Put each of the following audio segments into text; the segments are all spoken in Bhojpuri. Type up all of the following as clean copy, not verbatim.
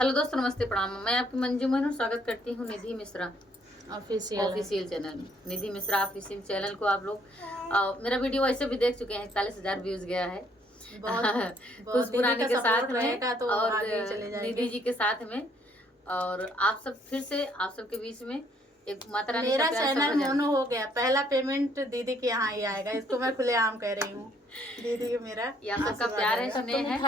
हेलो दोस्तों, नमस्ते, प्रणाम। मैं आपकी मंजू मैनू स्वागत करती हूँ निधि मिश्रा ऑफिशियल चैनल में। निधि मिश्रा ऑफिशियल चैनल को आप लोग मेरा वीडियो ऐसे भी देख चुके हैं, 41,000 व्यूज गया है। बहुत पुरानी के साथ में तो और आगे चले जाएंगे। निधि जी के साथ में, और आप सब फिर से आप सबके बीच में एक माता रानी मेरा का प्यार चैनल सब मोनो हो गया। पहला पेमेंट दीदी के यहाँ ही आएगा, इसको मैं खुलेआम कह रही हूँ। दीदी को मेरा या सबका प्यार है, स्नेह है।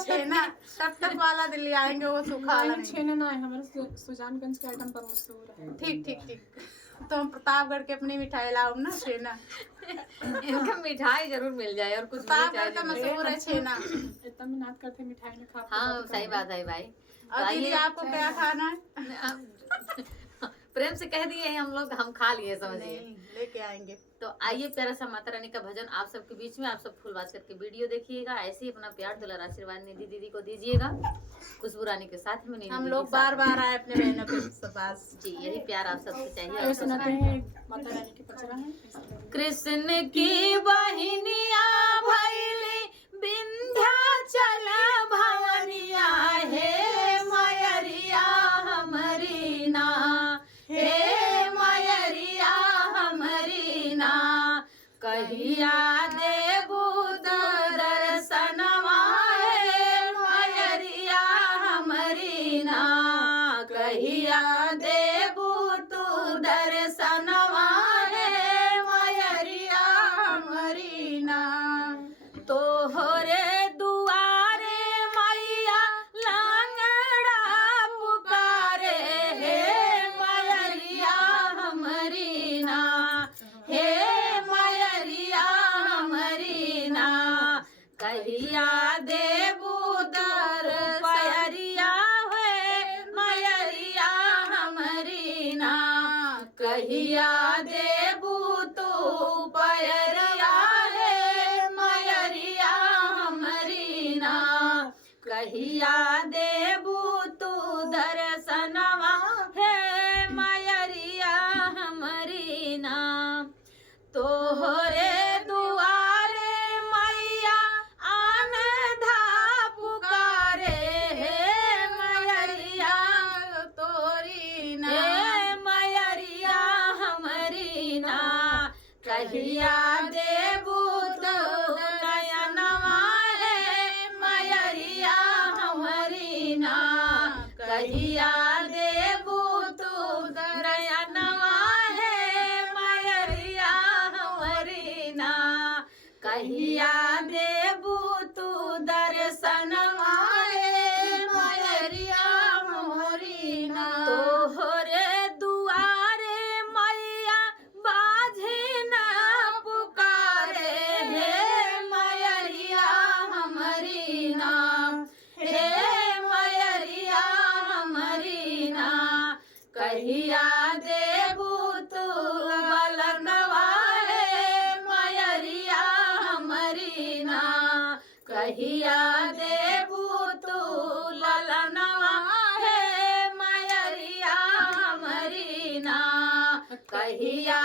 छेना टप वाला दिल्ली आएंगे, वो सूखा वाला नहीं। छेना ना है, हमारे सुजानगंज के आइटम पर मशहूर है। ठीक ठीक ठीक। तो हम प्रतापगढ़ के अपनी मिठाई लाओ ना, छेना। इनका मिठाई जरूर मिल जाए और कुछ प्रतापगढ़ का मशहूर है छेना। इतना मिन्नत करते मिठाई में खा। हाँ सही बात है भाई। और दीदी आपको क्या खाना है? प्रेम से कह दिए हम लोग, हम खा लिए, समझिए। लेके आएंगे। तो आइए प्यारा सा माता रानी का भजन आप सबके बीच में, आप सब फूल बाज करके वीडियो देखिएगा। ऐसे ही अपना प्यार दुलार आशीर्वाद निधि दीदी को दीजिएगा, खुशबू रानी के साथ में। हम लोग बार बार आए अपने बहनों के पास जी, यही प्यार आप सबसे चाहिए। तो सुनाते हैं माता रानी की पचरा है। कृष्ण की बहिनिया भैली विंध्याचल भवनिया, हे मयरिया हमरी ना, हे मयरिया हमरी ना, कहिया देबू दर्शनवा, हे मयरिया हमरी ना, कहिया देबू तू दर्शनवा, हे मयरिया हमरी ना। तोहरे दुआरे मैया लांगड़ा पुकारे, हे मयरिया हमरी ना, हे मयरिया हमरी ना, कहिया देबू दर्शनवा, हे मयरिया हमरी ना, कहिया देबू तू पयरिया, हे मयरिया हमरी ना, कहिया देबू तू दर्शनवा, हे मयरिया हमरी ना। तोहरे दुआरे मैया आनधा पुकारे, हे मयरिया तोरी ना, हे मयरिया हमरी ना, कहिया देबू तू नयनवा, हे मयरिया हमरी ना, कहिया देबू तू नयनवा, हे मयरिया हमरी ना, कहिया देबू तू दर्शनवा, हे मयरिया हमरी ना। तोहरे दुआरे मैया बाझिन पुकारे, हे मयरिया हमरी ना, हे मयरिया हमरी ना, कहिया देबू तू बलनवा, हे मयरिया हमरी ना, कहिया देबू तू ललनवा, हे मयरिया हमरी ना, कहिया